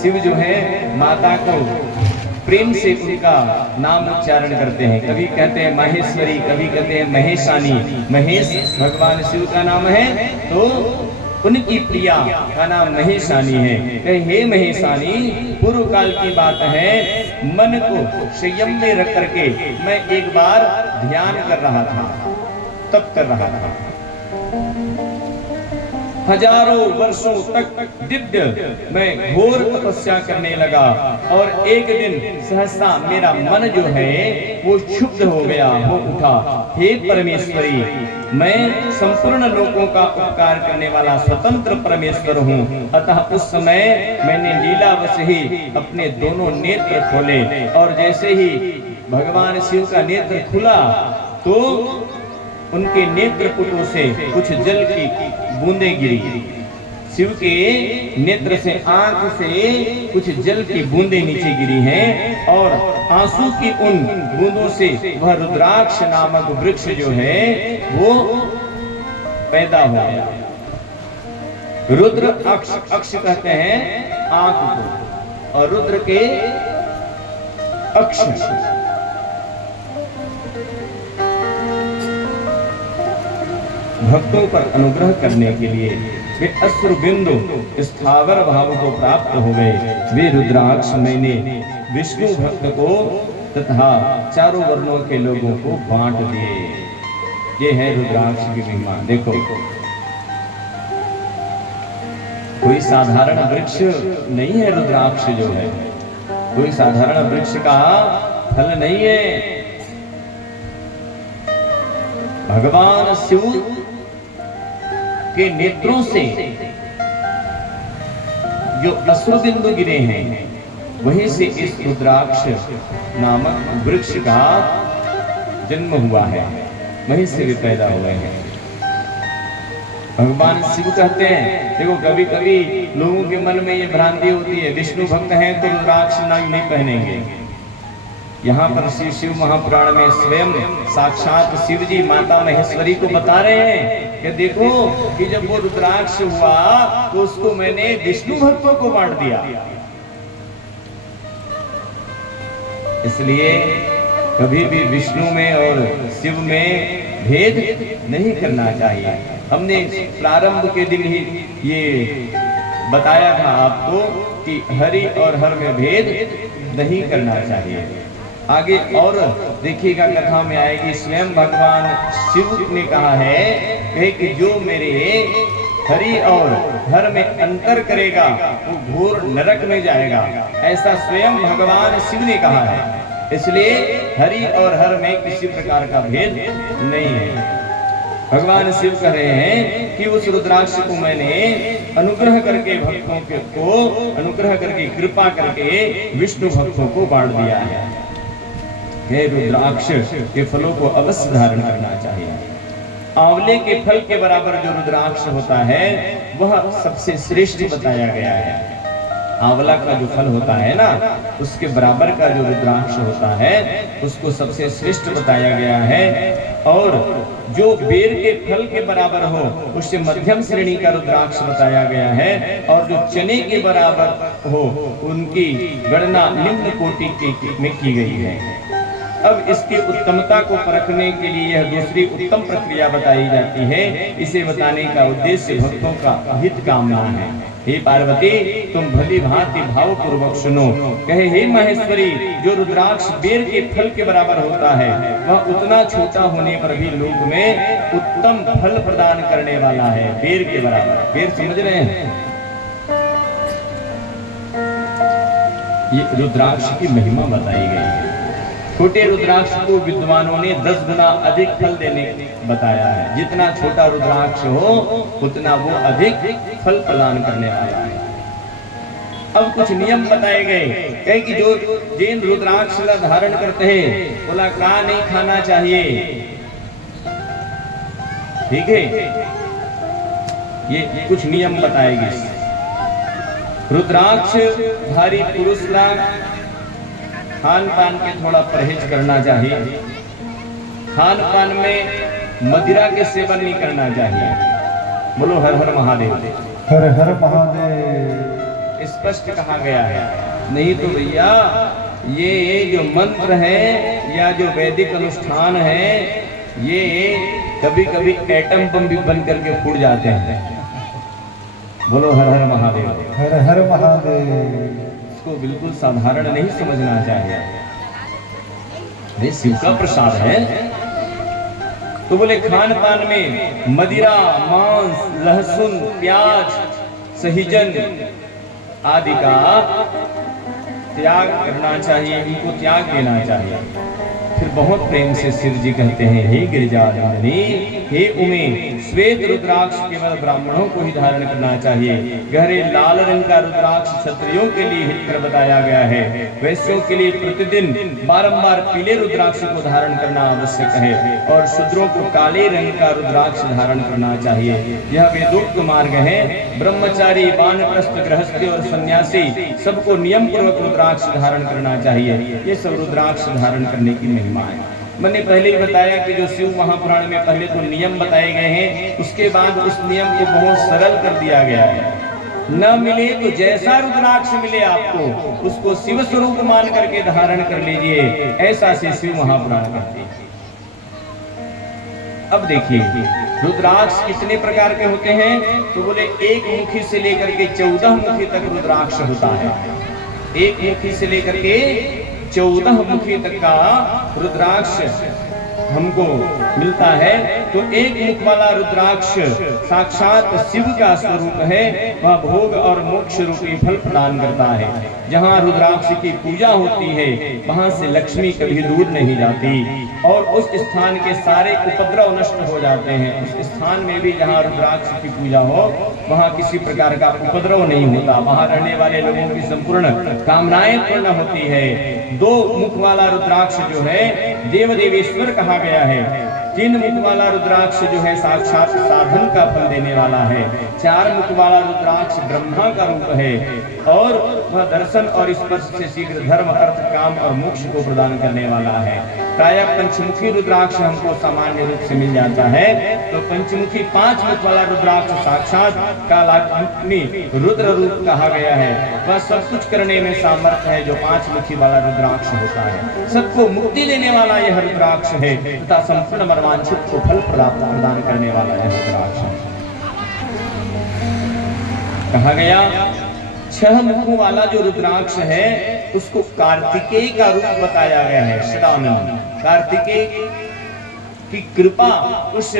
शिव जो है माता को प्रेम से उनका नाम उच्चारण करते हैं। कभी कहते हैं माहेश्वरी, कभी कहते हैं महेशानी। महेश भगवान शिव का नाम है, तो उनकी प्रिया का नाम महेशानी है। कहे हे महेशानी, पूर्व काल की बात है, मन को संयम में रख करके मैं एक बार ध्यान कर रहा था, तप कर रहा था। हजारों वर्षों तक दिव्य मैं घोर तपस्या करने लगा और एक दिन सहसा मेरा मन जो है वो क्षुब्ध हो गया, हो उठा। हे परमेश्वरी, मैं संपूर्ण लोगों का उपकार करने वाला स्वतंत्र परमेश्वर हूँ। अतः उस समय मैंने लीलावश ही अपने दोनों नेत्र खोले और जैसे ही भगवान शिव का नेत्र खुला तो उनके नेत्र पुटों से कुछ जल की बूंदें गिरी। शिव के नेत्र से, आंख से कुछ जल की बूंदें नीचे गिरी हैं और आंसू की उन बूंदों से वह रुद्राक्ष नामक वृक्ष जो है वो पैदा हो गया। रुद्र अक्ष, अक्ष कहते हैं आंख को, और रुद्र के अक्ष भक्तों पर अनुग्रह करने के लिए वे अश्रु बिंदु स्थावर भाव को प्राप्त हो गए। वे रुद्राक्ष मैंने विष्णु भक्त को तथा चारों वर्णों के लोगों को बांट दिए। ये है रुद्राक्ष की महिमा। देखो, कोई साधारण वृक्ष नहीं है रुद्राक्ष जो है, कोई साधारण वृक्ष का फल नहीं है। भगवान शिव के नेत्रों से जो अश्रु बिंदु गिरे हैं वहीं से इस रुद्राक्ष नामक वृक्ष का जन्म हुआ है, वहीं से भी पैदा हुए हैं। भगवान शिव कहते हैं, देखो कभी कभी लोगों के मन में ये भ्रांति होती है, विष्णु भक्त हैं तो रुद्राक्ष नहीं पहनेंगे। यहाँ पर श्री शिव महापुराण में स्वयं साक्षात शिव जी माता महेश्वरी को बता रहे हैं कि देखो कि जब वो रुद्राक्ष हुआ तो उसको मैंने विष्णु भक्तों को बांट दिया। इसलिए कभी भी विष्णु में और शिव में भेद नहीं करना चाहिए। हमने प्रारंभ के दिन ही ये बताया था आपको कि हरि और हर में भेद नहीं करना चाहिए। आगे और देखिएगा, कथा में आएगी, स्वयं भगवान शिव ने कहा है कि जो मेरे हरि और हर में अंतर करेगा वो घोर नरक में जाएगा, ऐसा स्वयं भगवान शिव ने कहा है। इसलिए हरि और हर में किसी प्रकार का भेद नहीं है। भगवान शिव कह रहे हैं कि उस रुद्राक्ष को मैंने अनुग्रह करके भक्तों को अनुग्रह करके कृपा करके विष्णु भक्तों को बांट दिया है। हे रुद्राक्ष के फलों को अवश्य धारण करना चाहिए। आंवले के फल के बराबर जो रुद्राक्ष होता है वह सबसे श्रेष्ठ बताया गया है। आंवला का जो फल होता है ना, उसके बराबर का जो रुद्राक्ष होता है उसको सबसे श्रेष्ठ बताया गया है। और जो बेर के फल के बराबर हो उससे मध्यम श्रेणी का रुद्राक्ष बताया गया है। और जो चने के बराबर हो उनकी गणना निम्न कोटि में की गई है। अब इसकी उत्तमता को परखने के लिए यह दूसरी उत्तम प्रक्रिया बताई जाती है। इसे बताने का उद्देश्य भक्तों का हित कामना है। हे पार्वती, तुम भली भांति भाव पूर्वक सुनो। कहे हे महेश्वरी, जो रुद्राक्ष बेर के फल के बराबर होता है वह उतना छोटा होने पर भी लोक में उत्तम फल प्रदान करने वाला है। बेर के बराबर, बेर समझ रहे हैं? ये रुद्राक्ष की महिमा बताई गई है। छोटे रुद्राक्ष को विद्वानों ने 10 गुना अधिक फल देने बताया है। जितना छोटा रुद्राक्ष हो उतना वो अधिक फल प्रदान करने वाला है। अब कुछ नियम बताए गए, कहे कि जो जिन रुद्राक्ष धारण करते हैं बोला का नहीं खाना चाहिए, ठीक है? ये कुछ नियम बताएगी। रुद्राक्ष धारी पुरुष ला खान पान के थोड़ा परहेज करना चाहिए। खान पान में मदिरा के सेवन नहीं करना चाहिए। बोलो हर हर महादेव। हर हर महादेव। स्पष्ट कहा गया है। नहीं तो भैया ये जो मंत्र है या जो वैदिक अनुष्ठान है ये कभी कभी एटम बम भी बन करके फूट जाते हैं। बोलो हर हर महादेव, हर हर महादेव। इसको बिल्कुल साधारण नहीं समझना चाहिए। ये शिव का प्रसाद है। तो बोले खान पान में मदिरा, मांस, लहसुन, प्याज, सहीजन आदि का त्याग करना चाहिए, इनको त्याग देना चाहिए। फिर बहुत प्रेम से शिव जी कहते हैं, हे गिरिजानंदिनी, हे उमे, श्वेत रुद्राक्ष केवल ब्राह्मणों को ही धारण करना चाहिए। गहरे लाल रंग का रुद्राक्ष क्षत्रियों के लिए हितकर बताया गया है। वैश्यों के लिए प्रतिदिन बारंबार पीले रुद्राक्ष को धारण करना आवश्यक है और शूद्रों को काले रंग का रुद्राक्ष धारण करना चाहिए। यह वेदोक्त मार्ग है। ब्रह्मचारी, वानप्रस्थ, गृहस्थी और सन्यासी सबको नियम पूर्वक रुद्राक्ष धारण करना चाहिए। ये सब रुद्राक्ष धारण करने की महिमा है। मैंने पहले ही बताया कि जो शिव महापुराण में पहले तो नियम बताए गए हैं, उसके बाद उस नियम को बहुत सरल कर दिया गया है। न मिले तो जैसा रुद्राक्ष मिले आपको उसको शिव स्वरूप मान करके धारण कर लीजिए, ऐसा से शिव महापुराण कहते हैं। अब देखिए रुद्राक्ष कितने प्रकार के होते हैं, तो बोले एक मुखी से लेकर के 14 मुखी तक रुद्राक्ष होता है। एक मुखी से लेकर के 14 मुखी तक का रुद्राक्ष हमको मिलता है। तो एक मुख वाला रुद्राक्ष साक्षात शिव का स्वरूप है। वह भोग और मोक्ष रूपी फल प्रदान करता है। जहाँ रुद्राक्ष की पूजा होती है वहां से लक्ष्मी कभी दूर नहीं जाती और उस स्थान के सारे उपद्रव नष्ट हो जाते हैं। उस स्थान में भी जहाँ रुद्राक्ष की पूजा हो वहाँ किसी प्रकार का उपद्रव नहीं होता। वहाँ रहने वाले लोगों की संपूर्ण कामनाएं पूर्ण होती है। 2 मुख वाला रुद्राक्ष जो है देव देवेश्वर कहा गया है। 3 मुख वाला रुद्राक्ष जो है साक्षात साधन का फल देने वाला है। 4 मुख वाला रुद्राक्ष ब्रह्मा का रूप है और वह दर्शन और स्पर्श से शीघ्र धर्म, अर्थ, काम और मोक्ष को प्रदान करने वाला है। प्रायः पंचमुखी रुद्राक्ष हमको सामान्य रूप से मिल जाता है। तो पंचमुखी 5 मुख वाला रुद्राक्ष साक्षात कालाग्नि रुद्र रूप कहा गया है। वह सब कुछ करने में सामर्थ्य है जो 5 मुखी वाला रुद्राक्ष होता है। सबको मुक्ति देने वाला यह रुद्राक्ष है तथा संपूर्ण मनवांछित को फल प्राप्त प्रदान करने वाला यह रुद्राक्ष है। कहा गया 6 मुखों वाला जो रुद्राक्ष है उसको कार्तिकेय का रूप बताया गया है। सदानंद कार्तिकेय की कृपा उस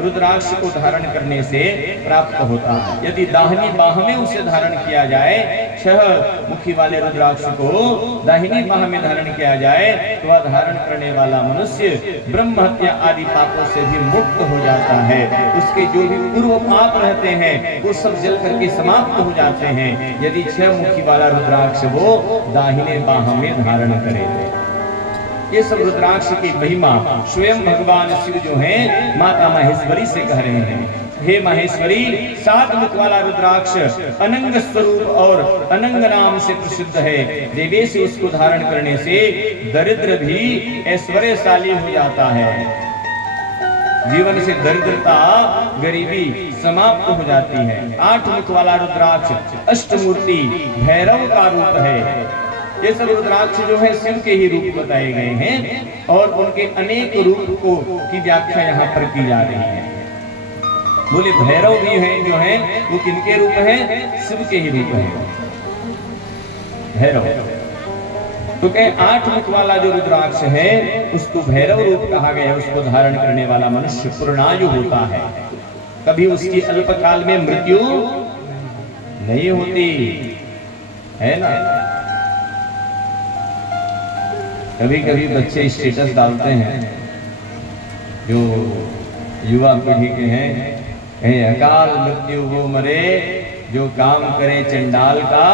रुद्राक्ष को धारण करने से प्राप्त होता है। यदि दाहिनी बाह में उसे धारण किया जाए, 6 मुखी वाले रुद्राक्ष को दाहिनी बाह में धारण किया जाए तो वह धारण करने वाला मनुष्य ब्रह्म हत्या आदि पापों से भी मुक्त हो जाता है। उसके जो भी पूर्व पाप रहते हैं वो सब जल करके समाप्त हो जाते हैं यदि 6 मुखी वाला रुद्राक्ष वो दाहिने बाह में धारण करे। ये सब रुद्राक्ष की महिमा स्वयं भगवान शिव जो हैं माता महेश्वरी से कह रहे हैं। हे महेश्वरी, 7 मुख वाला रुद्राक्ष अनंग स्वरूप और अनंग नाम से प्रसिद्ध है। देवेश उसको धारण करने से दरिद्र भी ऐश्वर्यशाली हो जाता है। जीवन से दरिद्रता, गरीबी समाप्त हो जाती है। 8 मुख वाला रुद्राक्ष अष्टमूर्ति भैरव का रूप है। ये सब रुद्राक्ष जो है शिव के ही रूप बताए गए हैं और उनके अनेक रूप को की व्याख्या यहाँ पर की जा रही है। बोले भैरव भी हैं जो हैं वो किनके रूप हैं? शिव के ही रूप हैं भैरव। तो कहे 8 मुख वाला जो रुद्राक्ष है उसको भैरव रूप कहा गया है। उसको धारण करने वाला मनुष्य पूर्णायु होता है। कभी उसकी अल्पकाल में मृत्यु नहीं होती है ना। कभी कभी बच्चे स्टेटस डालते हैं जो युवा पीढ़ी के हैं, कहीं अकाल मृत्यु वो मरे जो काम करे चंडाल का,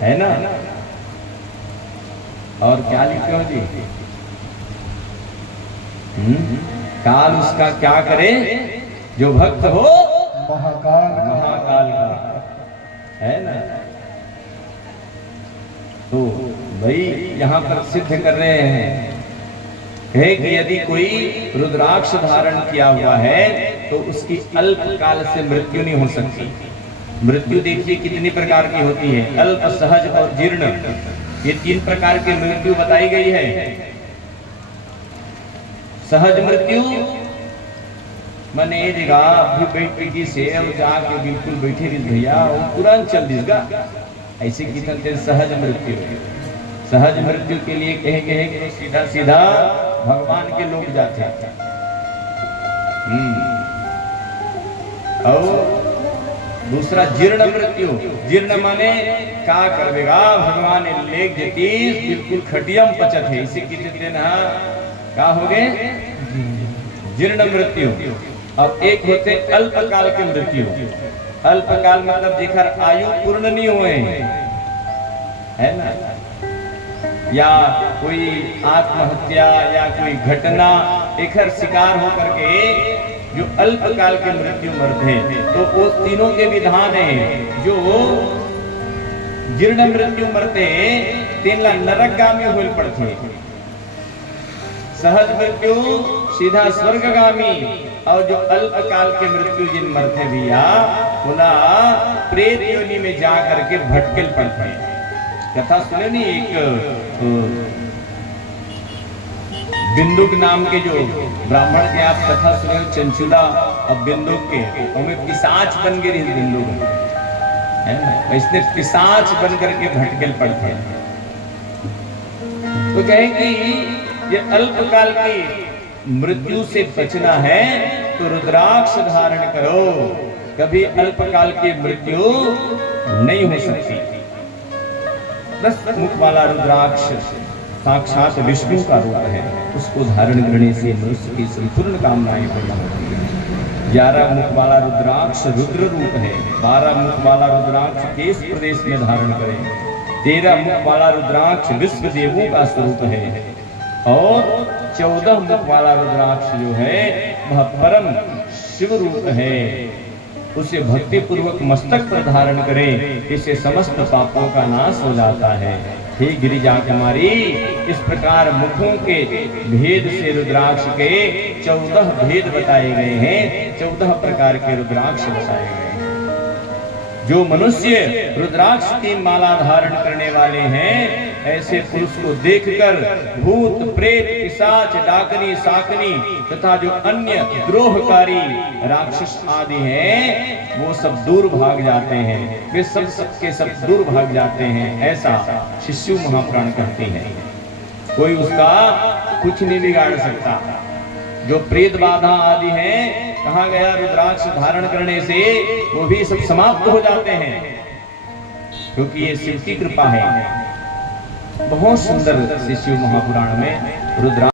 है ना। और क्या लिखे हो जी? काल उसका क्या करे जो भक्त हो महाकाल का, है ना। तो भाई यहाँ पर सिद्ध कर रहे हैं कि यदि कोई रुद्राक्ष धारण किया हुआ है तो उसकी अल्प काल से मृत्यु नहीं हो सकती। मृत्यु देखिए कितनी प्रकार की होती है, अल्प, सहज और जीर्ण, ये 3 प्रकार की मृत्यु बताई गई है। सहज मृत्यु मने जगह अभी बैठ पीटी से और जाके बिल्कुल बैठे रही भैया वो तुरंत चल दिसगा, ऐसे कितने सहज मृत्यु। सहज मृत्यु के लिए कहे कि सीधा सीधा भगवान के लोग जाते हैं। और दूसरा जीर्ण मृत्यु, जीर्ण माने का करवेगा भगवान लेग जतीस बिल्कुल खटियम पचत है, इसे कितने ना का हो गए जीर्ण मृत्यु। और एक होते अल्पकाल के मृत्यु। अल्पकाल मतलब जेकर आयु पूर्ण नहीं हुए है ना, या कोई आत्महत्या या कोई घटना एक शिकार होकर के जो अल्पकाल के मृत्यु मरते हैं, तो वो तीनों के विधान है। जो जीर्ण मृत्यु मरते तीन नरकगामी हो पड़ते, सहज मृत्यु सीधा स्वर्गगामी, और जो अल्पकाल के मृत्यु जिन मरते भैया पुनः प्रेत योनि में जा करके भटकल पड़ते हैं। कथा सुने नहीं, एक बिंदुक नाम के जो ब्राह्मण के आप कथा सुने, चंचुला और बिंदुक के, उनमें पिशाच बन गए बिंदुक है ना, इसने पिशाच बन करके भटकल पड़ते हैं। तो कहेंगे ये अल्पकाल की मृत्यु से बचना है तो रुद्राक्ष धारण करो, कभी अल्पकाल की मृत्यु नहीं हो सकती। 10 मुख वाला रुद्राक्ष साक्षात विष्णु का रूप है, उसको धारण करने से मनुष्य की संपूर्ण कामनाएं पूर्ण होती है। 11 मुख वाला रुद्राक्ष रुद्र रूप है, 12 मुख वाला रुद्राक्ष केश प्रदेश में धारण करें, 13 मुख वाला रुद्राक्ष विश्व देवों का स्वरूप है, और 14 मुख वाला रुद्राक्ष जो है वह परम शिव रूप है। उसे भक्ति पूर्वक मस्तक पर धारण करें, इससे समस्त पापों का नाश हो जाता है। हे गिरिजा कुमारी, इस प्रकार मुखों के भेद से रुद्राक्ष के 14 भेद बताए गए हैं, 14 प्रकार के रुद्राक्ष बताए गए हैं। जो मनुष्य रुद्राक्ष की माला धारण करने वाले हैं, ऐसे पुरुष को देखकर भूत, प्रेत, पिशाच, डाकनी, साकनी तथा जो अन्य द्रोहकारी राक्षस आदि हैं, वो सब दूर भाग जाते हैं, वे सब दूर भाग जाते हैं, ऐसा शिशु महापुराण कहती है। कोई उसका कुछ नहीं बिगाड़ सकता। जो प्रेत बाधा आदि हैं, कहा गया रुद्राक्ष धारण करने से वो भी सब समाप्त हो जाते हैं, क्योंकि ये शिव की कृपा है। बहुत सुंदर शिशु महापुराण में रुद्राक्ष